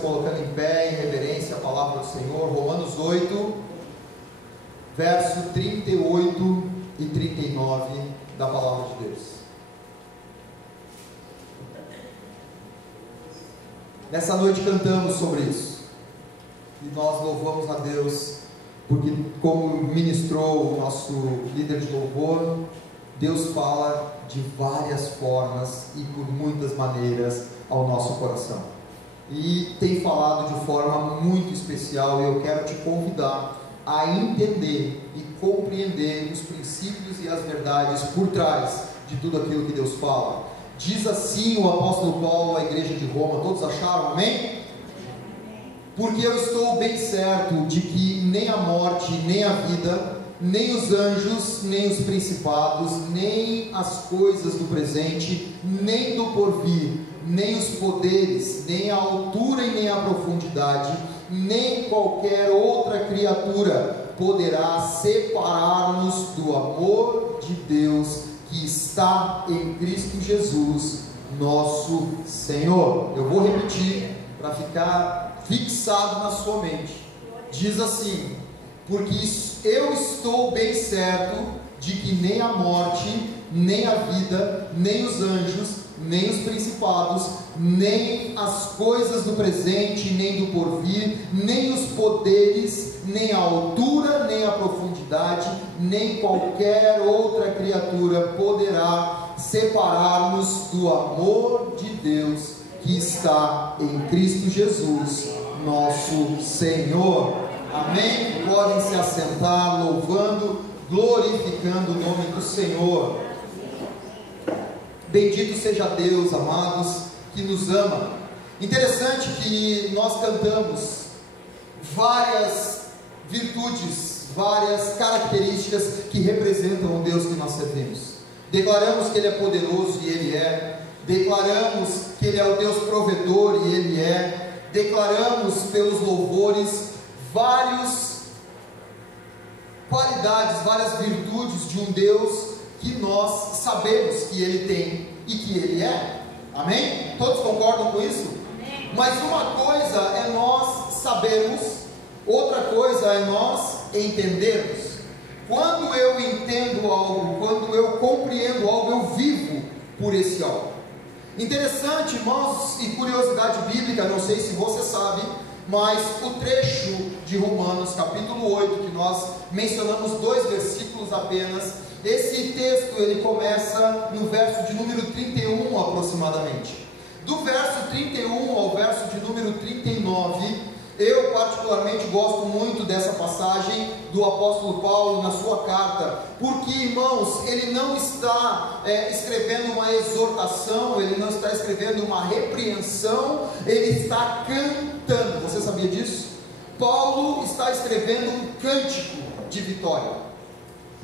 colocando em pé, em reverência à palavra do Senhor. Romanos 8, verso 38 e 39 da palavra de Deus. Nessa noite cantamos sobre isso, e nós louvamos a Deus, porque como ministrou o nosso líder de louvor, Deus fala de várias formas e por muitas maneiras ao nosso coração, e tem falado de forma muito especial, e eu quero te convidar a entender e compreender os princípios e as verdades por trás de tudo aquilo que Deus fala. Diz assim o apóstolo Paulo à igreja de Roma, todos acharam? Amém? Porque eu estou bem certo de que nem a morte, nem a vida, nem os anjos, nem os principados, nem as coisas do presente, nem do porvir, nem os poderes, nem a altura e nem a profundidade, nem qualquer outra criatura poderá separar-nos do amor de Deus que está em Cristo Jesus, nosso Senhor. Eu vou repetir para ficar fixado na sua mente. Diz assim: porque eu estou bem certo de que nem a morte, nem a vida, nem os anjos, nem os principados, nem as coisas do presente, nem do porvir, nem os poderes, nem a altura, nem a profundidade, nem qualquer outra criatura poderá separar-nos do amor de Deus que está em Cristo Jesus, nosso Senhor. Amém? Podem se assentar, louvando, glorificando o nome do Senhor. Bendito seja Deus, amados, que nos ama. Interessante que nós cantamos várias virtudes, várias características que representam o Deus que nós servimos. Declaramos que Ele é poderoso e Ele é. Declaramos que Ele é o Deus provedor e Ele é. Declaramos pelos louvores várias qualidades, várias virtudes de um Deus que nós sabemos que Ele tem e que Ele é. Amém? Todos concordam com isso? Amém. Mas uma coisa é nós sabermos, outra coisa é nós entendermos. Quando eu entendo algo, quando eu compreendo algo, eu vivo por esse algo. Interessante, irmãos, e curiosidade bíblica, não sei se você sabe, mas o trecho de Romanos capítulo 8, que nós mencionamos 2 versículos apenas, esse texto ele começa no verso de número 31 aproximadamente. Do verso 31 ao verso de número 39, eu particularmente gosto muito dessa passagem do apóstolo Paulo na sua carta, porque, irmãos, ele não está escrevendo uma exortação, ele não está escrevendo uma repreensão, ele está cantando. Você sabia disso? Paulo está escrevendo um cântico de vitória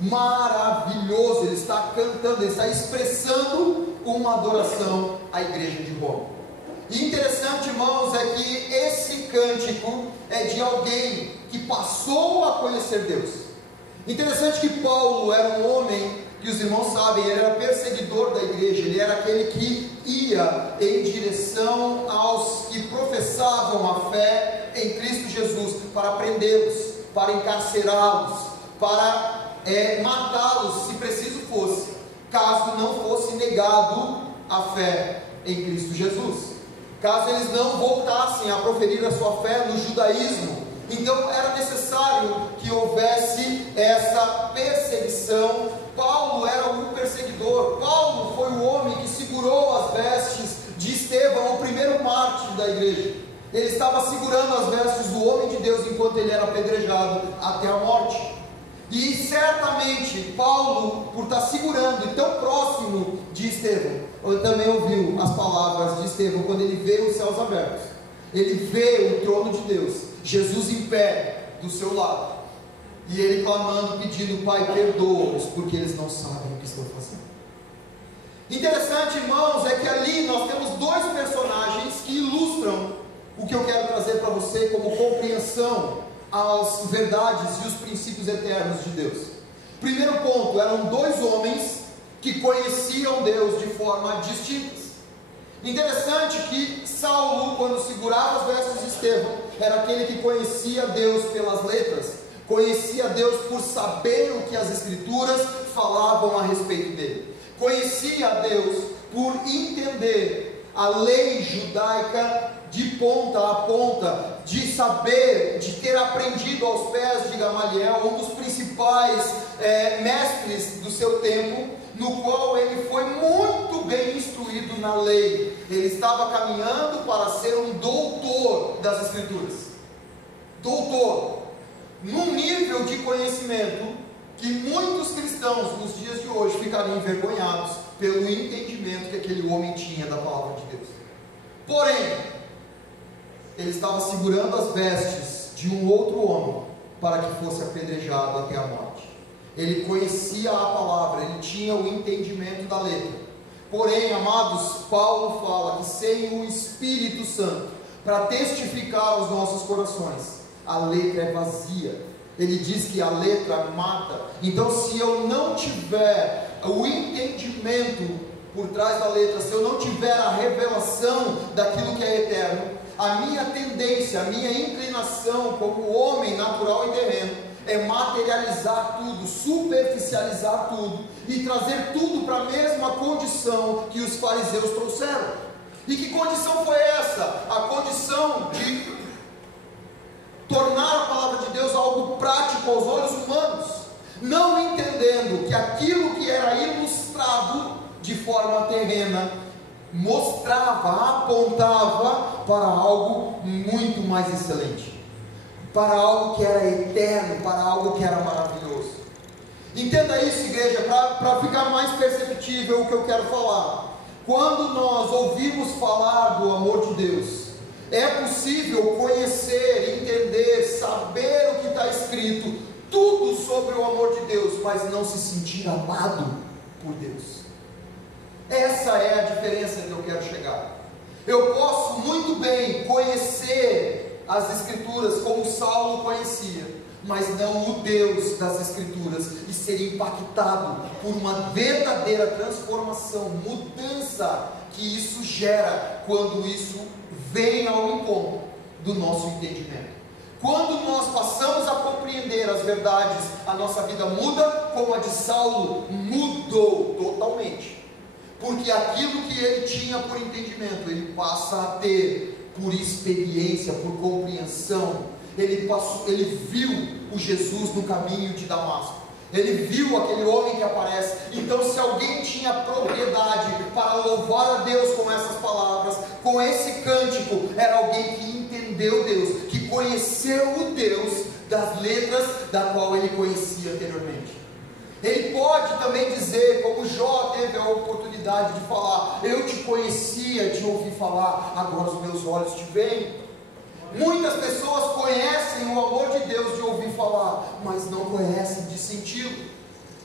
maravilhoso, ele está cantando, ele está expressando uma adoração à igreja de Roma. E interessante, irmãos, é que esse cântico é de alguém que passou a conhecer Deus. Interessante que Paulo era um homem que os irmãos sabem, ele era perseguidor da igreja, ele era aquele que ia em direção aos que professavam a fé em Cristo Jesus, para prendê-los, para encarcerá-los, para matá-los, se preciso fosse, caso não fosse negado a fé em Cristo Jesus, caso eles não voltassem a proferir a sua fé no judaísmo. Então era necessário que houvesse essa perseguição. Paulo era um perseguidor. Paulo foi o homem que segurou as vestes de Estevão, o primeiro mártir da igreja. Ele estava segurando as vestes do homem de Deus enquanto ele era apedrejado até a morte. E certamente Paulo, por estar segurando e tão próximo de Estevão, ele também ouviu as palavras de Estevão quando ele vê os céus abertos. Ele vê o trono de Deus, Jesus em pé do seu lado, e ele clamando, pedindo: Pai, perdoa-os, porque eles não sabem o que estão fazendo. Interessante, irmãos, é que ali nós temos 2 personagens que ilustram o que eu quero trazer para você como compreensão às verdades e os princípios eternos de Deus. Primeiro ponto, eram 2 homens que conheciam Deus de forma distinta. Interessante que Saulo, quando segurava as vestes de Estevão, era aquele que conhecia Deus pelas letras, conhecia Deus por saber o que as Escrituras falavam a respeito dele, conhecia a Deus por entender a lei judaica de ponta a ponta, de saber, de ter aprendido aos pés de Gamaliel, um dos principais mestres do seu tempo, no qual ele foi muito bem instruído na lei. Ele estava caminhando para ser um doutor das Escrituras, doutor, num nível de conhecimento que muitos cristãos nos dias de hoje ficariam envergonhados pelo entendimento que aquele homem tinha da palavra de Deus. Porém, ele estava segurando as vestes de um outro homem para que fosse apedrejado até a morte. Ele conhecia a palavra, ele tinha o entendimento da letra. Porém, amados, Paulo fala que sem o Espírito Santo para testificar aos nossos corações, a letra é vazia. Ele diz que a letra mata. Então, se eu não tiver o entendimento por trás da letra, se eu não tiver a revelação daquilo que é eterno, a minha tendência, a minha inclinação como homem natural e terreno é materializar tudo, superficializar tudo e trazer tudo para a mesma condição que os fariseus trouxeram. E que condição foi essa? A condição de tornar a palavra de Deus algo prático aos olhos humanos, não entendendo que aquilo que era ilustrado de forma terrena mostrava, apontava para algo muito mais excelente, para algo que era eterno, para algo que era maravilhoso. Entenda isso, igreja, para ficar mais perceptível o que eu quero falar. Quando nós ouvimos falar do amor de Deus, é possível conhecer, entender, saber o que está escrito, tudo sobre o amor de Deus, mas não se sentir amado por Deus. Essa é a diferença que eu quero chegar. Eu posso muito bem conhecer as Escrituras como Saulo conhecia, mas não o Deus das Escrituras, e ser impactado por uma verdadeira transformação, mudança que isso gera quando isso vem ao encontro do nosso entendimento. Quando nós passamos a compreender as verdades, a nossa vida muda, como a de Saulo mudou totalmente. Porque aquilo que ele tinha por entendimento, ele passa a ter por experiência, por compreensão. Ele viu o Jesus no caminho de Damasco. Ele viu aquele homem que aparece. Então, se alguém tinha propriedade para louvar a Deus com essas palavras, com esse cântico, era alguém que entendeu Deus, que conheceu o Deus das letras da qual ele conhecia anteriormente. Ele pode também dizer, como Jó teve a oportunidade de falar: eu te conhecia de ouvir falar, agora os meus olhos te veem. Muitas pessoas conhecem o amor de Deus de ouvir falar, mas não conhecem de sentido,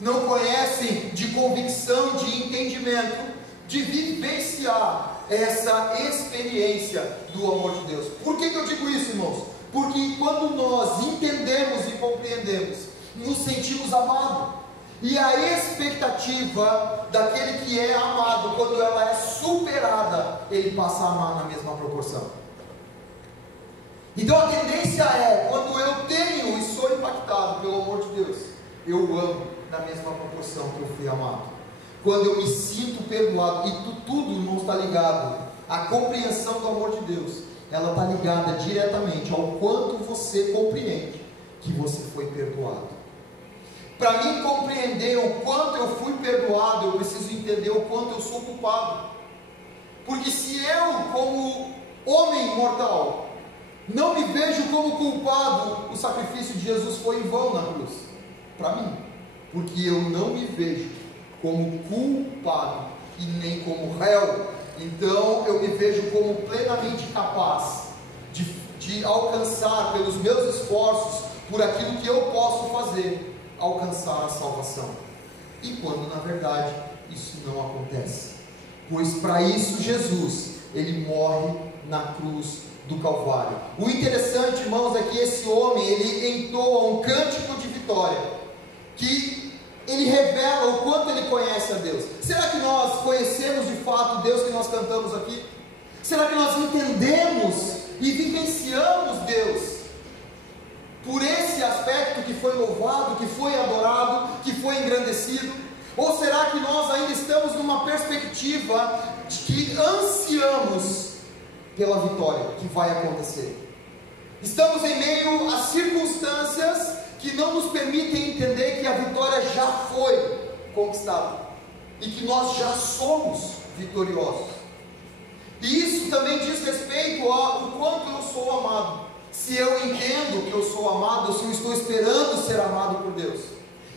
não conhecem de convicção, de entendimento, de vivenciar essa experiência do amor de Deus. Por que eu digo isso, irmãos? Porque quando nós entendemos e compreendemos, nos sentimos amados. E a expectativa daquele que é amado, quando ela é superada, ele passa a amar na mesma proporção. Então a tendência é, quando eu tenho e sou impactado pelo amor de Deus, eu amo na mesma proporção que eu fui amado. Quando eu me sinto perdoado, e tudo não está ligado, a compreensão do amor de Deus, ela está ligada diretamente ao quanto você compreende que você foi perdoado. Para mim compreender o quanto eu fui perdoado, eu preciso entender o quanto eu sou culpado. Porque se eu, como homem mortal, não me vejo como culpado, o sacrifício de Jesus foi em vão na cruz, para mim. Porque eu não me vejo como culpado e nem como réu, então eu me vejo como plenamente capaz de alcançar pelos meus esforços, por aquilo que eu posso fazer, alcançar a salvação. E quando na verdade isso não acontece, pois para isso Jesus, ele morre na cruz do Calvário. O interessante, irmãos, é que esse homem, ele entoa um cântico de vitória, que ele revela o quanto ele conhece a Deus. Será que nós conhecemos de fato o Deus que nós cantamos aqui? Será que nós entendemos e vivenciamos Deus por esse aspecto que foi louvado, que foi adorado, que foi engrandecido? Ou será que nós ainda estamos numa perspectiva de que ansiamos pela vitória que vai acontecer? Estamos em meio a circunstâncias que não nos permitem entender que a vitória já foi conquistada e que nós já somos vitoriosos. E isso também diz respeito ao quanto eu sou amado. Se eu entendo que eu sou amado, se eu estou esperando ser amado por Deus,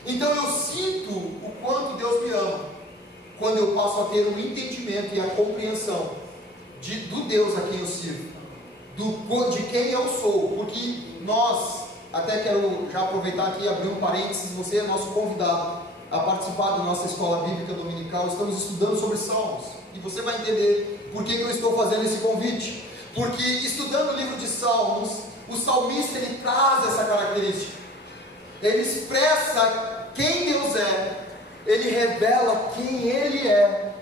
então eu sinto o quanto Deus me ama quando eu passo a ter um entendimento e a compreensão do Deus a quem eu sirvo, de quem eu sou. Porque nós, até quero já aproveitar aqui e abrir um parênteses, você é nosso convidado a participar da nossa escola bíblica dominical. Estamos estudando sobre Salmos, e você vai entender por que eu estou fazendo esse convite. Porque estudando o livro de Salmos, o salmista ele traz essa característica, ele expressa quem Deus é, ele revela quem Ele é,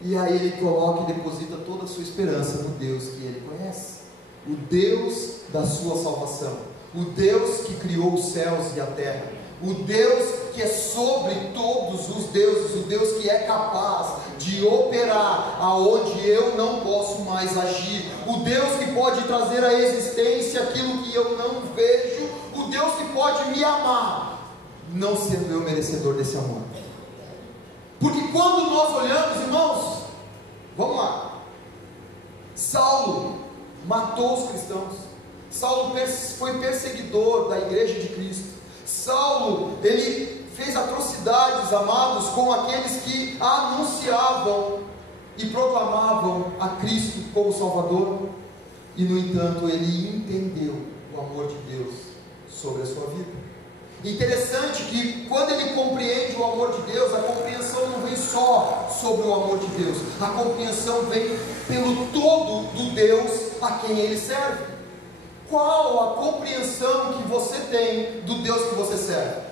e aí ele coloca e deposita toda a sua esperança no Deus que ele conhece, o Deus da sua salvação, o Deus que criou os céus e a terra, o Deus que é sobre todos os deuses, o Deus que é capaz de operar aonde eu não posso mais agir, o Deus que pode trazer à existência aquilo que eu não vejo, o Deus que pode me amar, não sendo eu merecedor desse amor. Porque quando nós olhamos, irmãos, vamos lá, Saulo matou os cristãos, Saulo foi perseguidor da igreja de Cristo, Saulo, ele fez atrocidades, amados, com aqueles que anunciavam e proclamavam a Cristo como Salvador, e no entanto ele entendeu o amor de Deus sobre a sua vida. Interessante que quando ele compreende o amor de Deus, a compreensão não vem só sobre o amor de Deus, a compreensão vem pelo todo do Deus a quem ele serve. Qual a compreensão que você tem do Deus que você serve?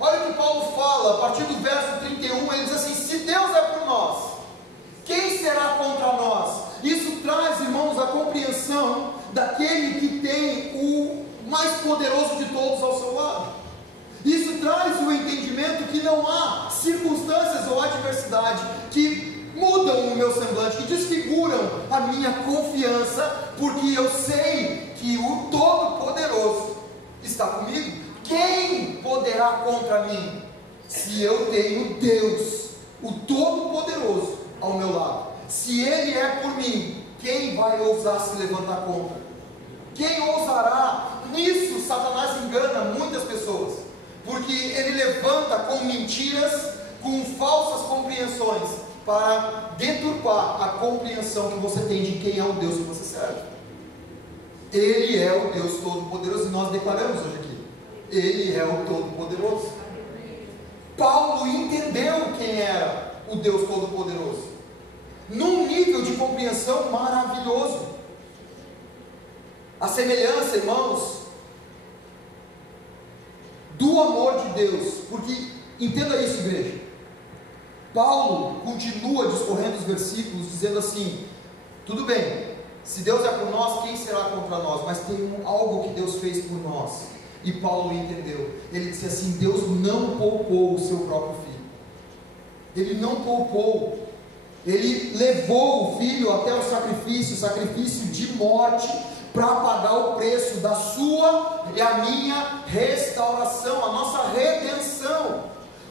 Olha o que Paulo fala, a partir do verso 31, ele diz assim: se Deus é por nós, quem será contra nós? Isso traz, irmãos, a compreensão daquele que tem o mais poderoso de todos ao seu lado. Isso traz o entendimento que não há circunstâncias ou adversidade que mudam o meu semblante, que desfiguram a minha confiança, porque eu sei que o Todo-Poderoso está comigo. Quem poderá contra mim, se eu tenho Deus, o Todo-Poderoso, ao meu lado? Se Ele é por mim, quem vai ousar se levantar contra? Quem ousará? Nisso Satanás engana muitas pessoas, porque ele levanta com mentiras, com falsas compreensões, para deturpar a compreensão que você tem de quem é o Deus que você serve. Ele é o Deus Todo-Poderoso, e nós declaramos hoje aqui, Ele é o Todo-Poderoso. Paulo entendeu quem era o Deus Todo-Poderoso, num nível de compreensão maravilhoso. A semelhança, irmãos, do amor de Deus, porque entenda isso, igreja. Paulo continua discorrendo os versículos dizendo assim: tudo bem, se Deus é por nós, quem será contra nós? Mas tem algo que Deus fez por nós, e Paulo entendeu. Ele disse assim: Deus não poupou o seu próprio filho, Ele não poupou, Ele levou o filho até o sacrifício de morte, para pagar o preço da sua e a minha restauração, a nossa redenção,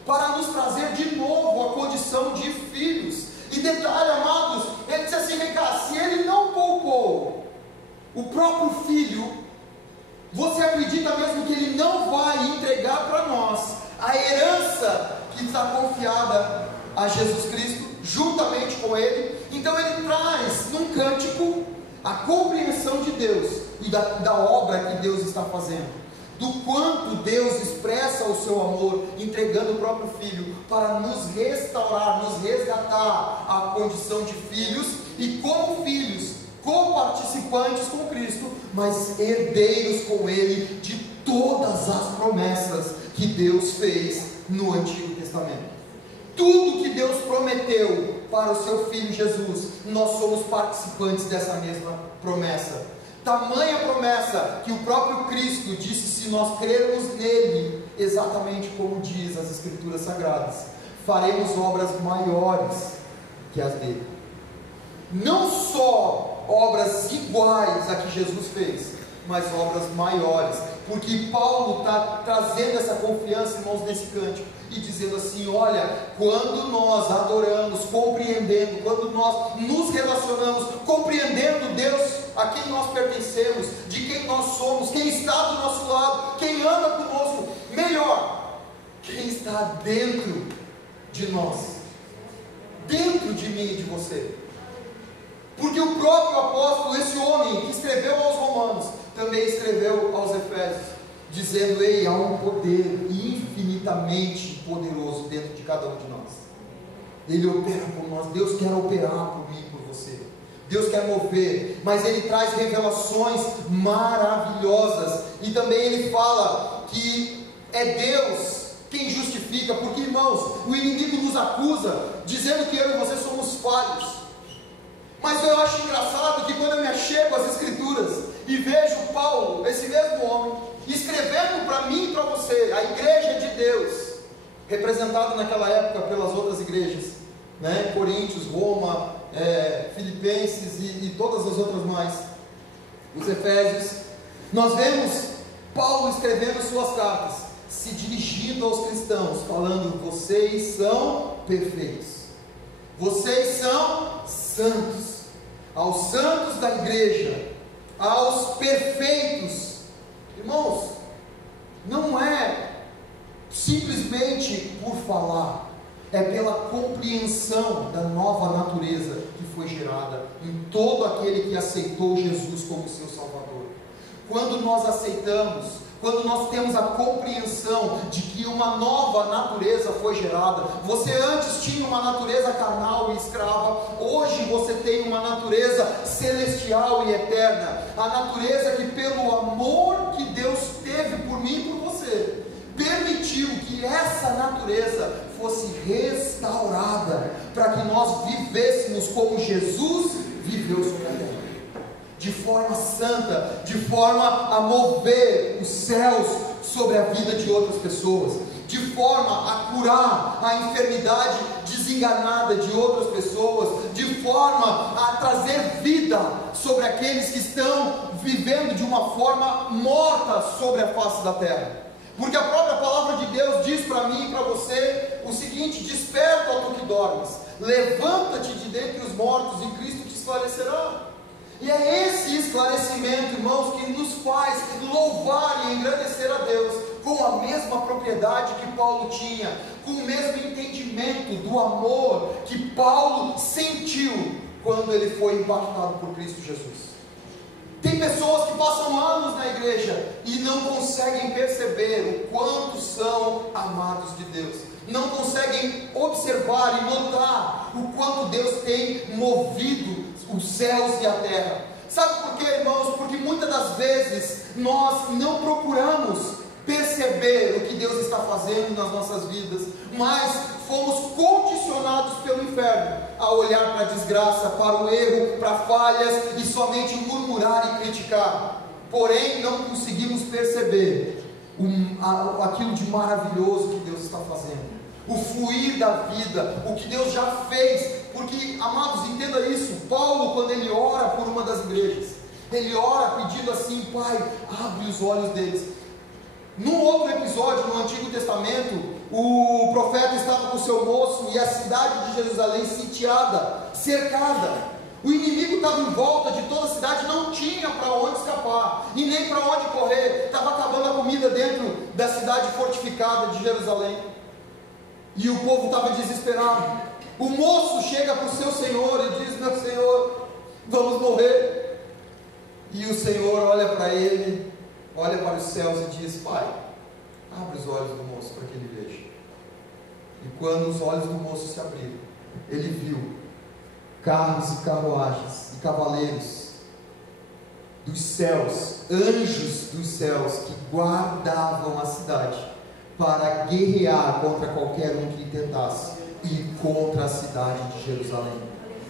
para nos trazer de novo a condição de filhos. E detalhe, amados, ele disse assim: vem cá, se ele não poupou o próprio filho, você acredita mesmo que ele não vai entregar para nós a herança que está confiada a Jesus Cristo, juntamente com ele? Então ele traz num cântico a compreensão de Deus e da obra que Deus está fazendo, do quanto Deus expressa o seu amor, entregando o próprio Filho para nos restaurar, nos resgatar a condição de filhos, e como filhos, coparticipantes com Cristo, mas herdeiros com Ele de todas as promessas que Deus fez no Antigo Testamento. tudo que Deus prometeu para o seu Filho Jesus, nós somos participantes dessa mesma promessa. Tamanha promessa que o próprio Cristo disse: se nós crermos nele, exatamente como diz as Escrituras Sagradas, faremos obras maiores que as dele. Não só obras iguais a que Jesus fez, mas obras maiores, porque Paulo está trazendo essa confiança, irmãos, nesse cântico, e dizendo assim: olha, quando nós adoramos, compreendendo, quando nós nos relacionamos, compreendendo Deus, a quem nós pertencemos, de quem nós somos, quem está do nosso lado, quem anda conosco, melhor, quem está dentro de nós, dentro de mim e de você. Porque o próprio apóstolo, esse homem que escreveu aos Romanos, também escreveu aos Efésios, dizendo: ei, há um poder infinitamente poderoso dentro de cada um de nós. Ele opera por nós. Deus quer operar por mim e por você. Deus quer mover, mas Ele traz revelações maravilhosas. E também Ele fala que é Deus quem justifica, porque, irmãos, o inimigo nos acusa, dizendo que eu e você somos falhos. Mas eu acho engraçado que quando eu me achego às Escrituras e vejo Paulo, esse mesmo homem, escrevendo para mim e para você, a igreja de Deus, representada naquela época pelas outras igrejas, né? Coríntios, Roma, Filipenses e todas as outras mais, os Efésios, nós vemos Paulo escrevendo suas cartas, se dirigindo aos cristãos, falando: vocês são perfeitos, vocês são santos, aos santos da igreja, aos perfeitos. Irmãos, não é simplesmente por falar, é pela compreensão da nova natureza que foi gerada em todo aquele que aceitou Jesus como seu Salvador. Quando nós aceitamos, quando nós temos a compreensão de que uma nova natureza foi gerada, você antes tinha uma natureza carnal e escrava, hoje você tem uma natureza celestial e eterna, a natureza que, pelo amor que Deus teve por mim e por você, permitiu que essa natureza fosse restaurada, para que nós vivêssemos como Jesus viveu sobre a terra, de forma santa, de forma a mover os céus sobre a vida de outras pessoas, de forma a curar a enfermidade desenganada de outras pessoas, de forma a trazer vida sobre aqueles que estão vivendo de uma forma morta sobre a face da terra. Porque a própria palavra de Deus diz para mim e para você o seguinte: desperta, ó tu que dormes, levanta-te de dentre os mortos e Cristo te esclarecerá. E é esse esclarecimento, irmãos, que nos faz louvar e engrandecer a Deus com a mesma propriedade que Paulo tinha, com o mesmo entendimento do amor que Paulo sentiu quando ele foi impactado por Cristo Jesus. Tem pessoas que passam anos na igreja e não conseguem perceber o quanto são amados de Deus, não conseguem observar e notar o quanto Deus tem movido os céus e a terra. Sabe por quê, irmãos? Porque muitas das vezes nós não procuramos perceber o que Deus está fazendo nas nossas vidas, mas fomos condicionados pelo inferno a olhar para a desgraça, para o erro, para falhas e somente murmurar e criticar. Porém, não conseguimos perceber aquilo de maravilhoso que Deus está fazendo, o fluir da vida, o que Deus já fez. Porque, amados, entenda isso, Paulo, quando ele ora por uma das igrejas, ele ora pedindo assim: Pai, abre os olhos deles. Num outro episódio no Antigo Testamento, o profeta estava com o seu moço e a cidade de Jerusalém sitiada, cercada. O inimigo estava em volta de toda a cidade, não tinha para onde escapar e nem para onde correr. Estava acabando a comida dentro da cidade fortificada de Jerusalém e o povo estava desesperado. O moço chega para o seu senhor e diz: meu senhor, vamos morrer. E o Senhor olha para ele, olha para os céus e diz: Pai, abre os olhos do moço para que ele veja. E quando os olhos do moço se abriram, ele viu carros e carruagens e cavaleiros dos céus, anjos dos céus, que guardavam a cidade para guerrear contra qualquer um que tentasse e contra a cidade de Jerusalém.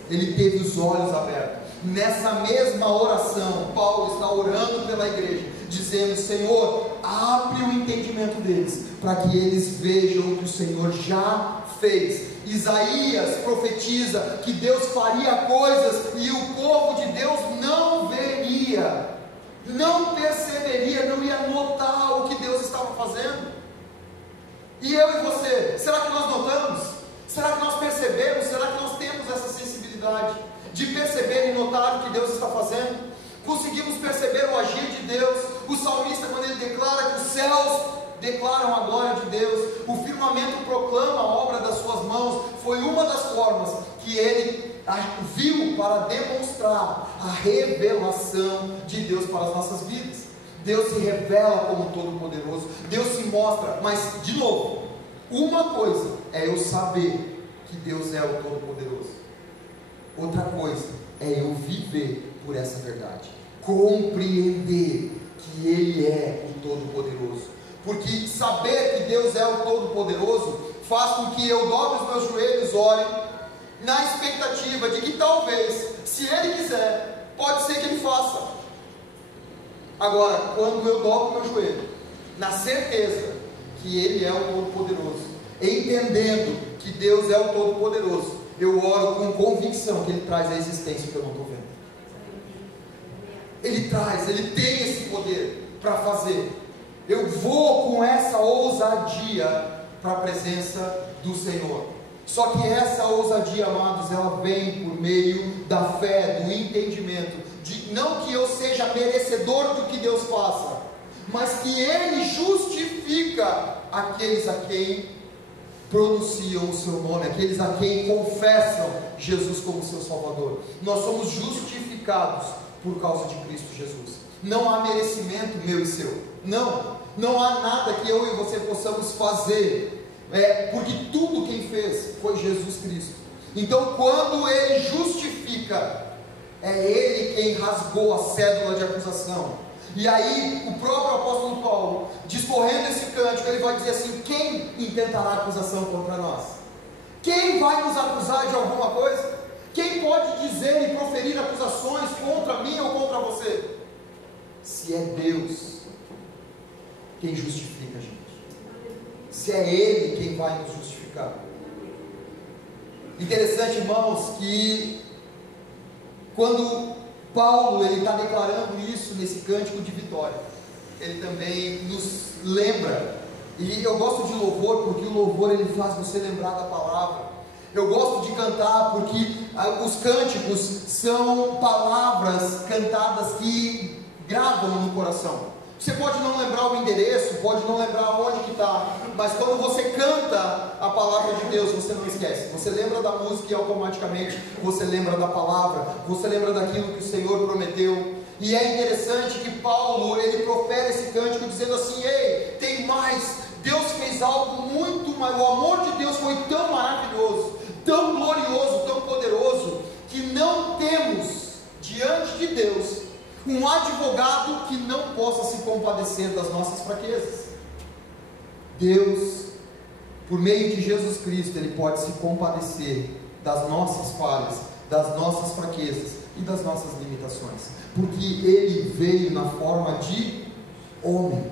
Ele teve os olhos abertos. Nessa mesma oração, Paulo está orando pela igreja, dizendo: Senhor, abre o entendimento deles, para que eles vejam o que o Senhor já fez. Isaías profetiza que Deus faria coisas e o povo de Deus não veria, não perceberia, não ia notar o que Deus estava fazendo. E eu e você, será que nós notamos? Será que nós percebemos? Será que nós temos essa sensibilidade de perceber e notar o que Deus está fazendo? Conseguimos perceber o agir de Deus? O salmista, quando ele declara que os céus declaram a glória de Deus, o firmamento proclama a obra das suas mãos, foi uma das formas que ele viu para demonstrar a revelação de Deus para as nossas vidas. Deus se revela como Todo-Poderoso, Deus se mostra, mas de novo, uma coisa é eu saber que Deus é o Todo-Poderoso, outra coisa é eu viver por essa verdade, compreender que Ele é o Todo-Poderoso, porque saber que Deus é o Todo-Poderoso faz com que eu dobre os meus joelhos, ore, na expectativa de que talvez, se Ele quiser, pode ser que Ele faça. Agora, quando eu dobro meu joelho, na certeza que Ele é o Todo-Poderoso, entendendo que Deus é o Todo-Poderoso, eu oro com convicção que Ele traz a existência que eu não estou vendo. Ele traz, Ele tem esse poder para fazer. Eu vou com essa ousadia para a presença do Senhor. Só que essa ousadia, amados, ela vem por meio da fé, do entendimento, de não que eu seja merecedor do que Deus faça, mas que Ele justifica aqueles a quem pronunciam o seu nome, aqueles a quem confessam Jesus como seu Salvador. Nós somos justificados por causa de Cristo Jesus. Não há merecimento meu e seu. Não há nada que eu e você possamos fazer, porque tudo quem fez foi Jesus Cristo. Então, quando Ele justifica, é Ele quem rasgou a cédula de acusação. E aí, o próprio apóstolo Paulo, discorrendo esse cântico, ele vai dizer assim: quem intentará acusação contra nós? Quem vai nos acusar de alguma coisa? Quem pode dizer e proferir acusações contra mim ou contra você? Se é Deus quem justifica a gente, se é Ele quem vai nos justificar. Interessante, irmãos, que quando Paulo está declarando isso nesse cântico de vitória, ele também nos lembra, e eu gosto de louvor porque o louvor ele faz você lembrar da palavra. Eu gosto de cantar porque os cânticos são palavras cantadas que gravam no coração. Você pode não lembrar o endereço, pode não lembrar onde que está, mas quando você canta a palavra de Deus, você não esquece. Você lembra da música e automaticamente você lembra da palavra, você lembra daquilo que o Senhor prometeu. E é interessante que Paulo, ele profere esse cântico dizendo assim: ei, tem mais, Deus fez algo muito maior, o amor de Deus foi tão maravilhoso, tão glorioso, tão poderoso, que não temos diante de Deus um advogado que não possa se compadecer das nossas fraquezas. Deus, por meio de Jesus Cristo, Ele pode se compadecer das nossas falhas, das nossas fraquezas e das nossas limitações, porque Ele veio na forma de homem.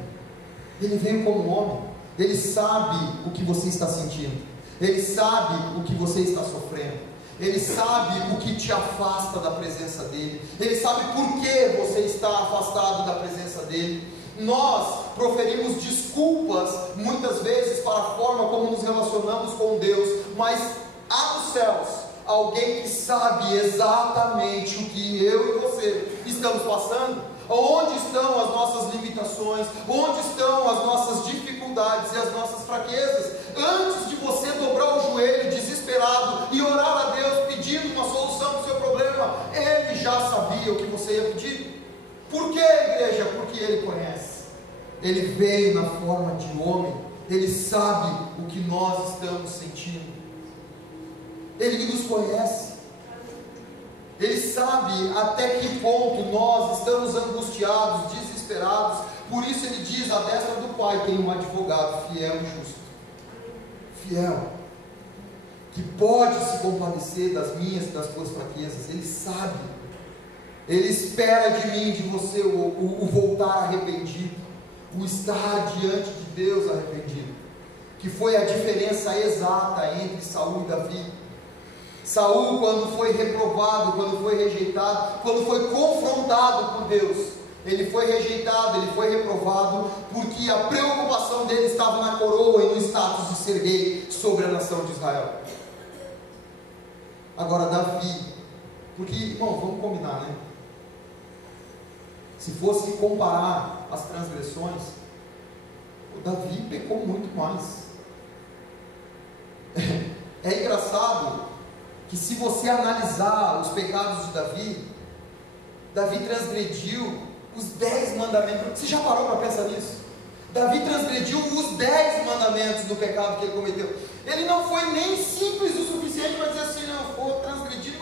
Ele veio como homem. Ele sabe o que você está sentindo, Ele sabe o que você está sofrendo, Ele sabe o que te afasta da presença dEle, Ele sabe por que você está afastado da presença dEle. Nós proferimos desculpas muitas vezes para a forma como nos relacionamos com Deus, mas há nos céus alguém que sabe exatamente o que eu e você estamos passando, onde estão as nossas limitações, onde estão as nossas dificuldades e as nossas fraquezas. Antes de você dobrar o joelho desesperado e orar a Deus pedindo uma solução para o seu problema, Ele já sabia o que você ia pedir. Por que, igreja? Porque Ele conhece. Ele veio na forma de homem, Ele sabe o que nós estamos sentindo, Ele nos conhece, Ele sabe até que ponto nós estamos angustiados, desesperados. Por isso Ele diz: à destra do Pai tem um advogado fiel e justo. Fiel. que pode se compadecer das minhas e das tuas fraquezas. Ele sabe, Ele espera de mim e de você o voltar arrependido, o estar diante de Deus arrependido, que foi a diferença exata entre Saul e Davi. Saul, quando foi reprovado, quando foi rejeitado, quando foi confrontado por Deus, ele foi rejeitado, ele foi reprovado, porque a preocupação dele estava na coroa e no status de ser rei sobre a nação de Israel. Agora Davi, porque, irmão, vamos combinar, né? Se fosse comparar as transgressões, o Davi pecou muito mais. É engraçado que, se você analisar os pecados de Davi, Davi transgrediu os 10 mandamentos. Você já parou para pensar nisso? Davi transgrediu os 10 mandamentos do pecado que ele cometeu. Ele não foi nem simples o suficiente para dizer assim: não, eu vou transgredir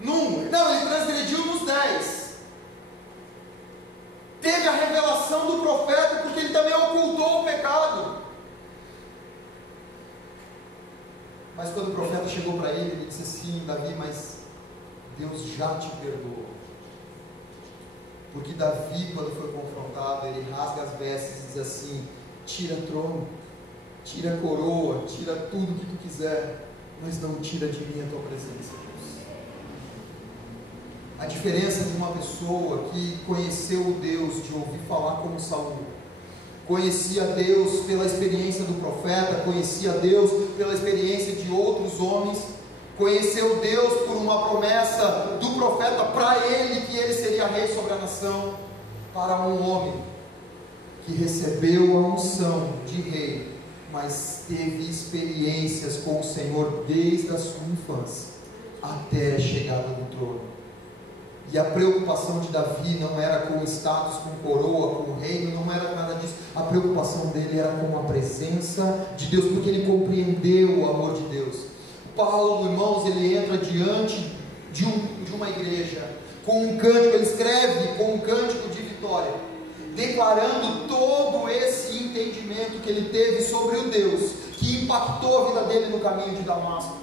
num. Não, ele transgrediu nos 10. Teve a revelação do profeta, porque ele também ocultou o pecado. Mas quando o profeta chegou para ele, ele disse assim: Davi, mas Deus já te perdoou. Porque Davi, quando foi confrontado, ele rasga as vestes e diz assim: tira trono, tira coroa, tira tudo que tu quiser, mas não tira de mim a tua presença, Deus. A diferença de uma pessoa que conheceu o Deus de ouvir falar como Saul, conhecia Deus pela experiência do profeta, conhecia Deus pela experiência de outros homens, conheceu Deus por uma promessa do profeta para ele, que ele seria rei sobre a nação, para um homem que recebeu a unção de rei, mas teve experiências com o Senhor desde a sua infância até a chegada no trono. E a preocupação de Davi não era com o status, com coroa, com o reino, não era nada disso. A preocupação dele era com a presença de Deus, porque ele compreendeu o amor de Deus. Paulo, irmãos, ele entra diante de uma igreja com um cântico, ele escreve com um cântico de vitória, declarando todo esse entendimento que ele teve sobre o Deus que impactou a vida dele no caminho de Damasco.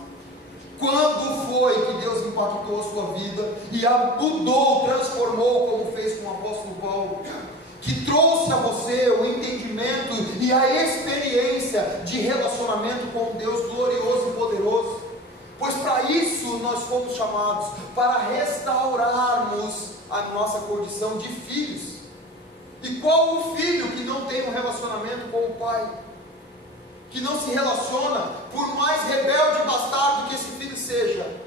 Quando foi que Deus impactou a sua vida e a mudou, transformou, como fez com o apóstolo Paulo, que trouxe a você o entendimento e a experiência de relacionamento com um Deus glorioso e poderoso? Pois para isso nós fomos chamados, para restaurarmos a nossa condição de filhos. E qual o filho que não tem um relacionamento com o pai? Que não se relaciona, por mais rebelde e bastardo que esse filho seja,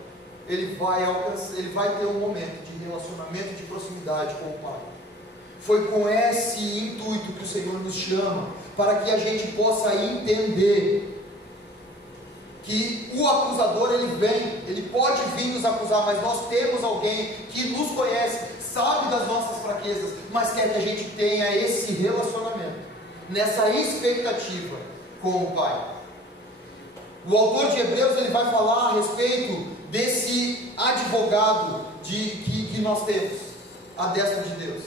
ele vai ter um momento de relacionamento, de proximidade com o pai. Foi com esse intuito que o Senhor nos chama, para que a gente possa entender que o acusador, ele vem, ele pode vir nos acusar, mas nós temos alguém que nos conhece, sabe das nossas fraquezas, mas quer que a gente tenha esse relacionamento, nessa expectativa com o Pai. O autor de Hebreus, ele vai falar a respeito desse advogado que nós temos à destra de Deus.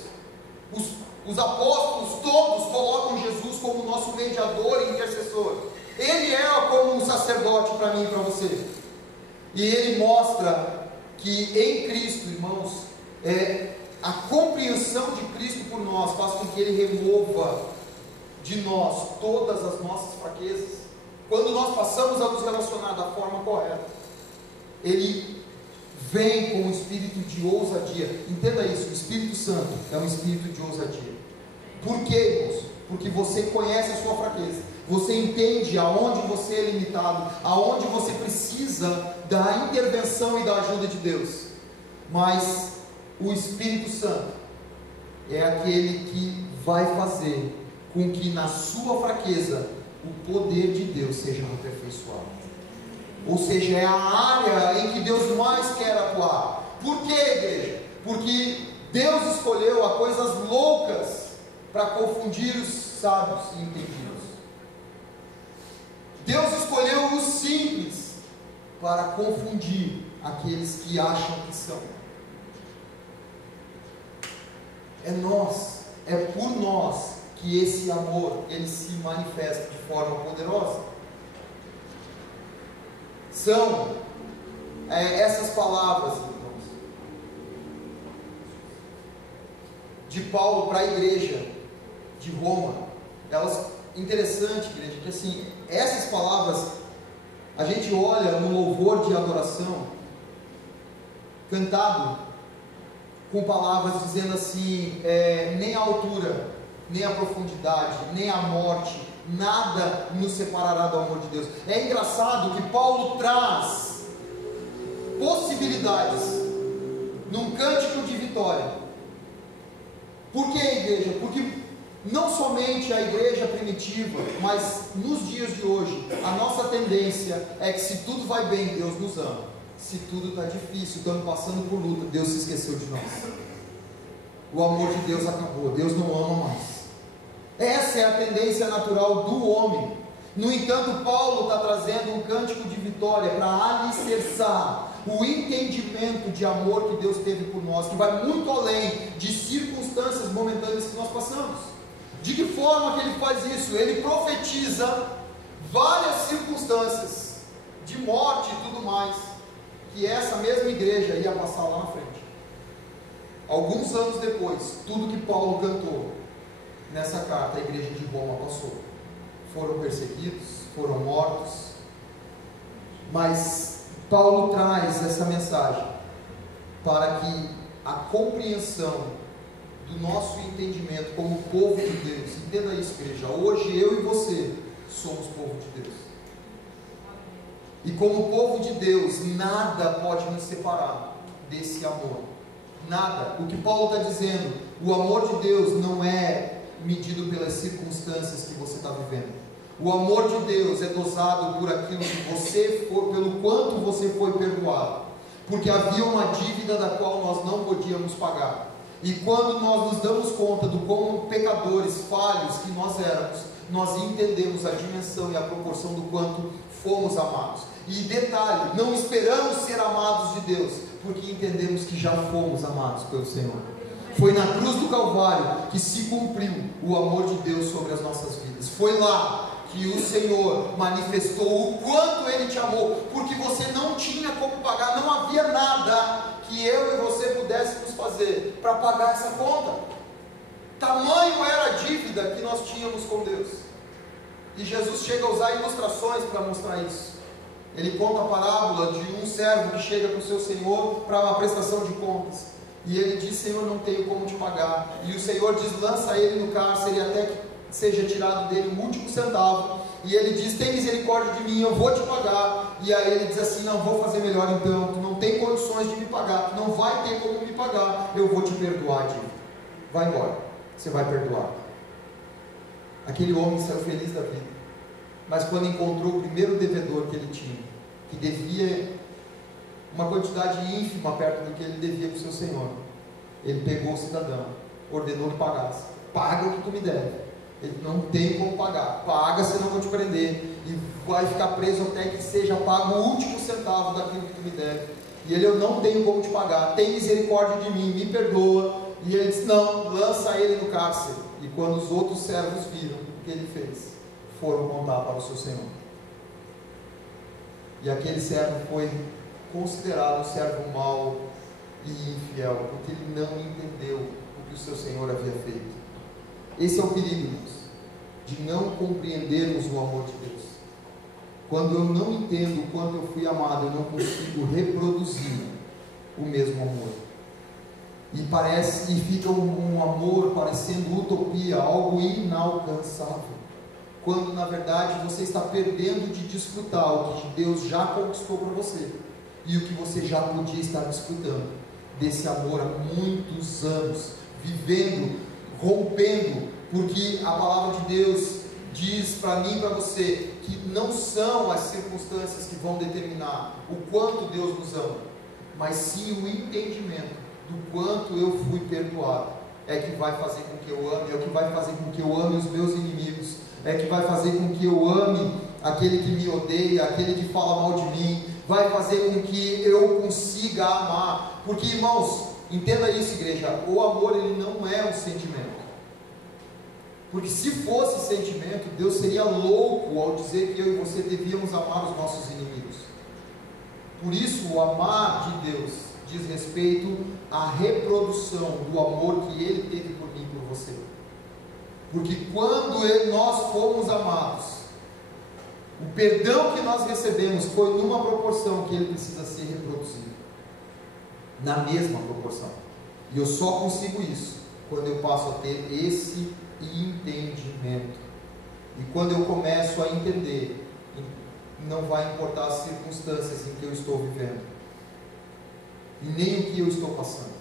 Os apóstolos todos colocam Jesus como nosso mediador e intercessor. Ele é como um sacerdote para mim e para você. E ele mostra que em Cristo, irmãos, a compreensão de Cristo por nós faz com que ele remova de nós todas as nossas fraquezas. Quando nós passamos a nos relacionar da forma correta, ele vem com um espírito de ousadia. Entenda isso, o Espírito Santo é um espírito de ousadia. Por quê, irmãos? Porque você conhece a sua fraqueza, você entende aonde você é limitado, aonde você precisa da intervenção e da ajuda de Deus. Mas o Espírito Santo é aquele que vai fazer com que na sua fraqueza o poder de Deus seja aperfeiçoado. Ou seja, é a área em que Deus mais quer atuar. Por quê, igreja? Porque Deus escolheu a coisas loucas para confundir os sábios e entendidos. Deus escolheu os simples para confundir aqueles que acham que são. É por nós que esse amor, ele se manifesta de forma poderosa. são essas palavras, irmãos, de Paulo para a igreja de Roma. Elas, interessante, igreja, que assim, essas palavras, a gente olha no louvor de adoração, cantado com palavras dizendo assim, nem a altura, nem a profundidade, nem a morte, nada nos separará do amor de Deus. É engraçado que Paulo traz possibilidades num cântico de vitória. Por que, igreja? Porque não somente a igreja primitiva, mas nos dias de hoje, a nossa tendência é que se tudo vai bem, Deus nos ama. Se tudo está difícil, estamos passando por luta, Deus se esqueceu de nós. O amor de Deus acabou, Deus não ama mais. Essa é a tendência natural do homem. No entanto, Paulo está trazendo um cântico de vitória para alicerçar o entendimento de amor que Deus teve por nós, que vai muito além de circunstâncias momentâneas que nós passamos. De que forma que ele faz isso? Ele profetiza várias circunstâncias de morte e tudo mais, que essa mesma igreja ia passar lá na frente. Alguns anos depois, tudo que Paulo cantou nessa carta, a igreja de Roma passou. Foram perseguidos, foram mortos, mas Paulo traz essa mensagem para que a compreensão do nosso entendimento como povo de Deus, entenda isso, igreja, hoje eu e você somos povo de Deus, e como povo de Deus, nada pode nos separar desse amor, nada. O que Paulo está dizendo, o amor de Deus não é medido pelas circunstâncias que você está vivendo. O amor de Deus é dosado por aquilo que você for, pelo quanto você foi perdoado, porque havia uma dívida da qual nós não podíamos pagar. E quando nós nos damos conta do como pecadores, falhos que nós éramos, nós entendemos a dimensão e a proporção do quanto fomos amados. E detalhe, não esperamos ser amados de Deus, porque entendemos que já fomos amados pelo Senhor. Foi na cruz do Calvário que se cumpriu o amor de Deus sobre as nossas vidas. Foi lá que o Senhor manifestou o quanto Ele te amou, porque você não tinha como pagar, não havia nada que eu e você pudéssemos fazer para pagar essa conta. Tamanho era a dívida que nós tínhamos com Deus. E Jesus chega a usar ilustrações para mostrar isso. Ele conta a parábola de um servo que chega para o seu Senhor para uma prestação de contas. E ele diz: Senhor, não tenho como te pagar. E o Senhor diz: lança ele no cárcere até que seja tirado dele o último centavo. E ele diz: tem misericórdia de mim, eu vou te pagar. E aí ele diz assim: não, vou fazer melhor então, tu não tem condições de me pagar, tu não vai ter como me pagar, eu vou te perdoar, dívida. Vai embora, você vai perdoar. Aquele homem saiu feliz da vida, mas quando encontrou o primeiro devedor que ele tinha, que devia uma quantidade ínfima perto do que ele devia para o seu senhor, ele pegou o cidadão, ordenou que pagasse. Paga o que tu me deve. Ele: não tem como pagar, paga, senão eu vou te prender, e vai ficar preso até que seja pago o último centavo daquilo que tu me deve. E ele: eu não tenho como te pagar, tem misericórdia de mim, me perdoa. E ele disse: não, lança ele no cárcere. E quando os outros servos viram o que ele fez, foram contar para o seu senhor. E aquele servo foi considerado um servo mau e infiel, porque ele não entendeu o que o seu senhor havia feito. Esse é o perigo, irmãos, de não compreendermos o amor de Deus. Quando eu não entendo o quanto eu fui amado, eu não consigo reproduzir o mesmo amor. E fica um amor parecendo utopia, algo inalcançável, quando na verdade você está perdendo de desfrutar o que Deus já conquistou para você, e o que você já podia estar desfrutando desse amor há muitos anos, vivendo, rompendo, porque a palavra de Deus diz para mim e para você que não são as circunstâncias que vão determinar o quanto Deus nos ama, mas sim o entendimento do quanto eu fui perdoado é que vai fazer com que eu ame, é o que vai fazer com que eu ame os meus inimigos, é que vai fazer com que eu ame aquele que me odeia, aquele que fala mal de mim, vai fazer com que eu consiga amar. Porque, irmãos, entenda isso, igreja, o amor ele não é um sentimento, porque se fosse sentimento, Deus seria louco ao dizer que eu e você devíamos amar os nossos inimigos. Por isso, o amar de Deus diz respeito à reprodução do amor que Ele teve por mim e por você. Porque quando nós fomos amados, o perdão que nós recebemos foi numa proporção que ele precisa ser reproduzido, na mesma proporção. E eu só consigo isso quando eu passo a ter esse entendimento. E quando eu começo a entender, não vai importar as circunstâncias em que eu estou vivendo, e nem o que eu estou passando,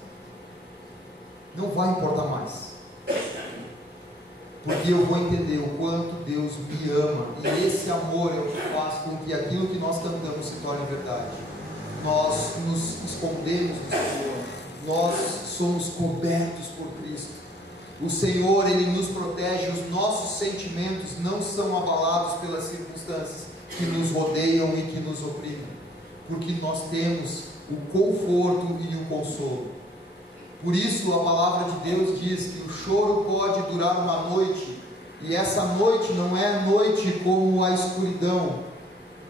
não vai importar mais, porque eu vou entender o quanto Deus me ama, e esse amor é o que faz com que aquilo que nós cantamos se torne verdade. Nós nos escondemos do Senhor, nós somos cobertos por Cristo. O Senhor, Ele nos protege, os nossos sentimentos não são abalados pelas circunstâncias que nos rodeiam e que nos oprimem, porque nós temos o conforto e o consolo. Por isso a palavra de Deus diz que o choro pode durar uma noite, e essa noite não é noite como a escuridão.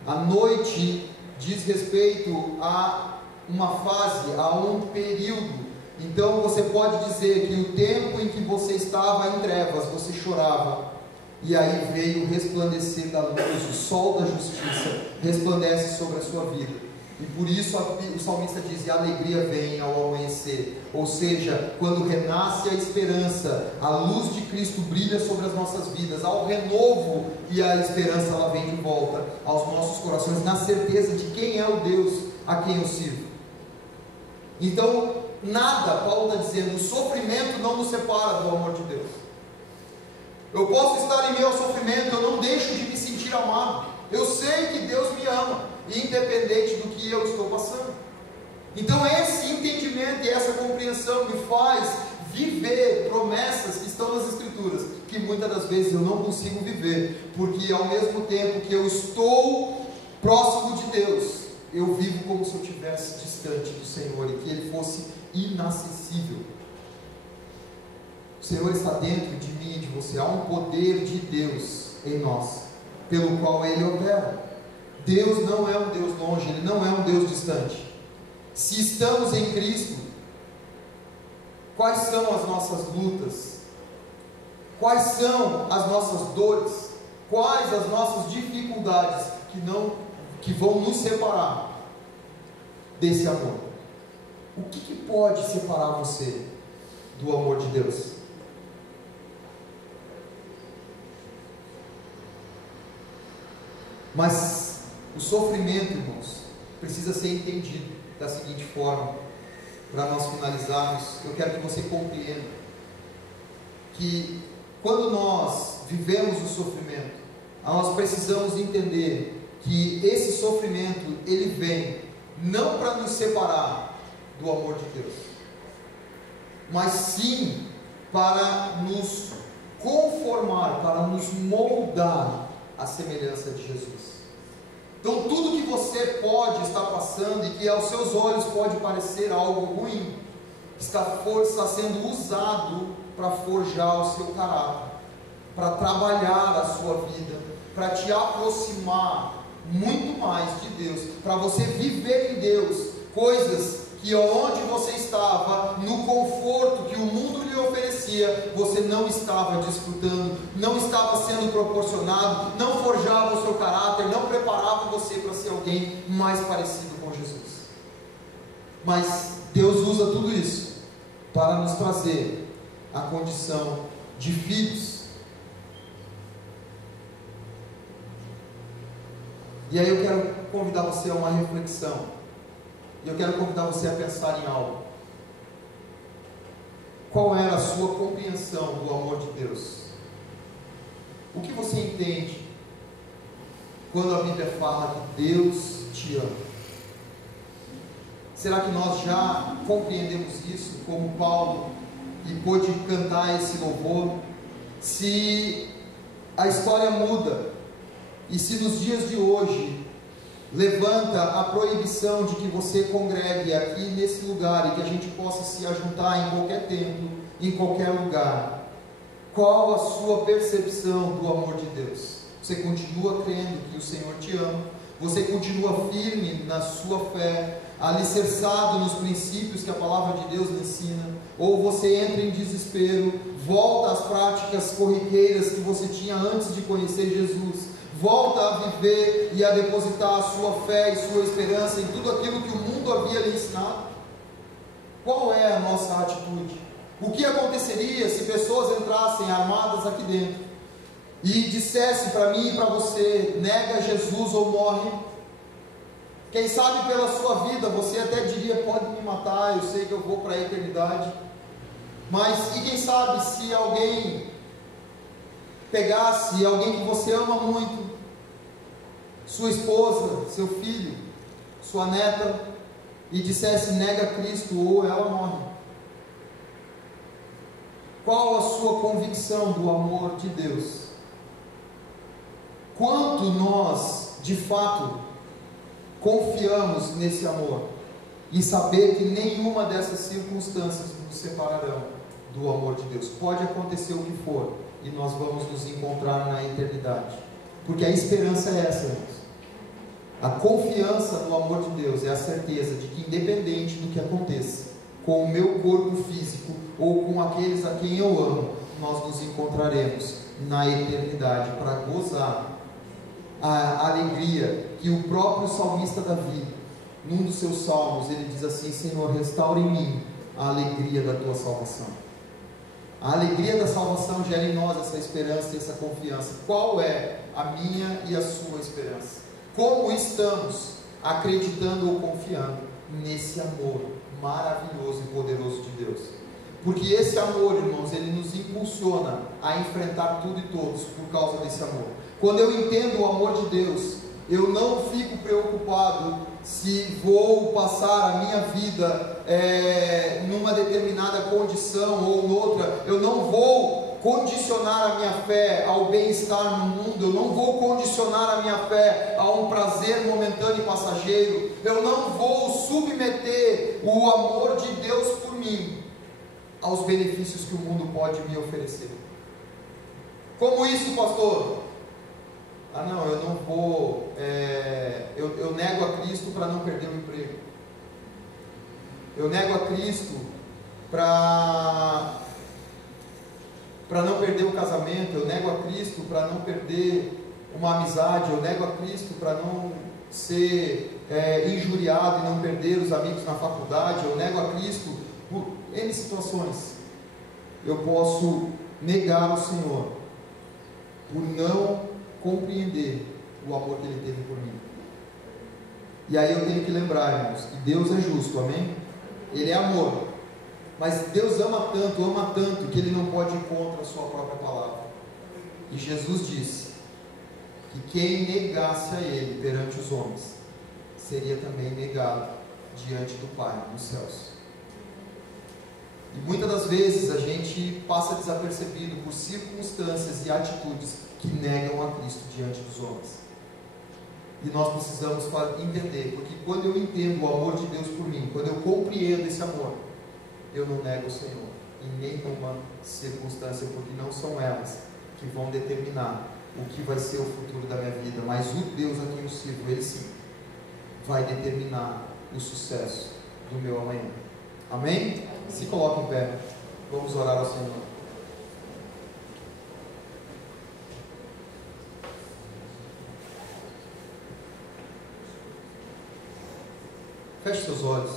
A noite diz respeito a uma fase, a um período. Então você pode dizer que o tempo em que você estava em trevas, você chorava, e aí veio o resplandecer da luz, o sol da justiça resplandece sobre a sua vida. E por isso o salmista diz: e a alegria vem ao amanhecer. Ou seja, quando renasce a esperança, a luz de Cristo brilha sobre as nossas vidas, há o renovo, e a esperança ela vem de volta aos nossos corações, na certeza de quem é o Deus a quem eu sirvo. Então, nada, Paulo está dizendo, o sofrimento não nos separa do amor de Deus. Eu posso estar em meio ao sofrimento, eu não deixo de me sentir amado. Eu sei que Deus me ama, independente do que eu estou passando. Então esse entendimento e essa compreensão me faz viver promessas que estão nas Escrituras, que muitas das vezes eu não consigo viver, porque ao mesmo tempo que eu estou próximo de Deus, eu vivo como se eu estivesse distante do Senhor, e que Ele fosse inacessível. O Senhor está dentro de mim e de você, há um poder de Deus em nós, pelo qual Ele opera. Deus não é um Deus longe, Ele não é um Deus distante. Se estamos em Cristo, quais são as nossas lutas? Quais são as nossas dores? Quais as nossas dificuldades que vão nos separar desse amor? O que pode separar você do amor de Deus? Mas o sofrimento, irmãos, precisa ser entendido da seguinte forma, para nós finalizarmos. Eu quero que você compreenda que quando nós vivemos o sofrimento, nós precisamos entender que esse sofrimento, ele vem não para nos separar do amor de Deus, mas sim para nos conformar, para nos moldar à semelhança de Jesus. Então tudo que você pode estar passando, e que aos seus olhos pode parecer algo ruim, está sendo usado para forjar o seu caráter, para trabalhar a sua vida, para te aproximar muito mais de Deus, para você viver em Deus coisas que onde você estava, no conforto que o mundo lhe oferecia, você não estava desfrutando, não estava sendo proporcionado, não forjava o seu caráter, não preparava você para ser alguém mais parecido com Jesus. Mas Deus usa tudo isso para nos trazer a condição de filhos. E aí eu quero convidar você a uma reflexão. E eu quero convidar você a pensar em algo. Qual era a sua compreensão do amor de Deus? O que você entende quando a Bíblia fala que Deus te ama? Será que nós já compreendemos isso, como Paulo, e pôde cantar esse louvor? Se a história muda, e se nos dias de hoje levanta a proibição de que você congregue aqui nesse lugar, e que a gente possa se ajuntar em qualquer templo, em qualquer lugar, qual a sua percepção do amor de Deus? Você continua crendo que o Senhor te ama? Você continua firme na sua fé, alicerçado nos princípios que a palavra de Deus lhe ensina, ou você entra em desespero, volta às práticas corriqueiras que você tinha antes de conhecer Jesus, volta a viver e a depositar a sua fé e sua esperança em tudo aquilo que o mundo havia lhe ensinado? Qual é a nossa atitude? O que aconteceria se pessoas entrassem armadas aqui dentro e dissessem para mim e para você: nega Jesus ou morre? Quem sabe pela sua vida você até diria: pode me matar, eu sei que eu vou para a eternidade. Mas e quem sabe se alguém pegasse alguém que você ama muito, sua esposa, seu filho, sua neta, e dissesse: nega Cristo ou ela morre? Qual a sua convicção do amor de Deus? Quanto nós, de fato, confiamos nesse amor, em saber que nenhuma dessas circunstâncias nos separarão do amor de Deus? Pode acontecer o que for, e nós vamos nos encontrar na eternidade, porque a esperança é essa, irmãos. A confiança no amor de Deus é a certeza de que, independente do que aconteça com o meu corpo físico ou com aqueles a quem eu amo, nós nos encontraremos na eternidade para gozar a alegria que o próprio salmista Davi, num dos seus salmos, ele diz assim: Senhor, restaura em mim a alegria da tua salvação. A alegria da salvação gera em nós essa esperança e essa confiança. Qual é a minha e a sua esperança? Como estamos acreditando ou confiando nesse amor maravilhoso e poderoso de Deus? Porque esse amor, irmãos, ele nos impulsiona a enfrentar tudo e todos por causa desse amor. Quando eu entendo o amor de Deus, eu não fico preocupado se vou passar a minha vida numa determinada condição ou noutra. Eu não vou condicionar a minha fé ao bem-estar no mundo, eu não vou condicionar a minha fé a um prazer momentâneo e passageiro, eu não vou submeter o amor de Deus por mim aos benefícios que o mundo pode me oferecer. Como isso, pastor? Ah não, eu não vou, eu nego a Cristo para não perder o emprego, eu nego a Cristo para não perder o casamento, eu nego a Cristo para não perder uma amizade, eu nego a Cristo para não ser injuriado e não perder os amigos na faculdade, eu nego a Cristo por N situações. Eu posso negar o Senhor por não compreender o amor que Ele teve por mim. E aí eu tenho que lembrar, irmãos, que Deus é justo, amém? Ele é amor, mas Deus ama tanto, que Ele não pode ir contra a sua própria palavra. E Jesus disse que quem negasse a Ele perante os homens, seria também negado diante do Pai nos céus. E muitas das vezes a gente passa desapercebido por circunstâncias e atitudes que negam a Cristo diante dos homens. E nós precisamos entender, porque quando eu entendo o amor de Deus por mim, quando eu compreendo esse amor, eu não nego o Senhor em nenhuma circunstância, porque não são elas que vão determinar o que vai ser o futuro da minha vida, mas o Deus a quem eu sirvo, Ele sim vai determinar o sucesso do meu amanhã. Amém? Se coloque em pé, vamos orar ao Senhor. Feche seus olhos.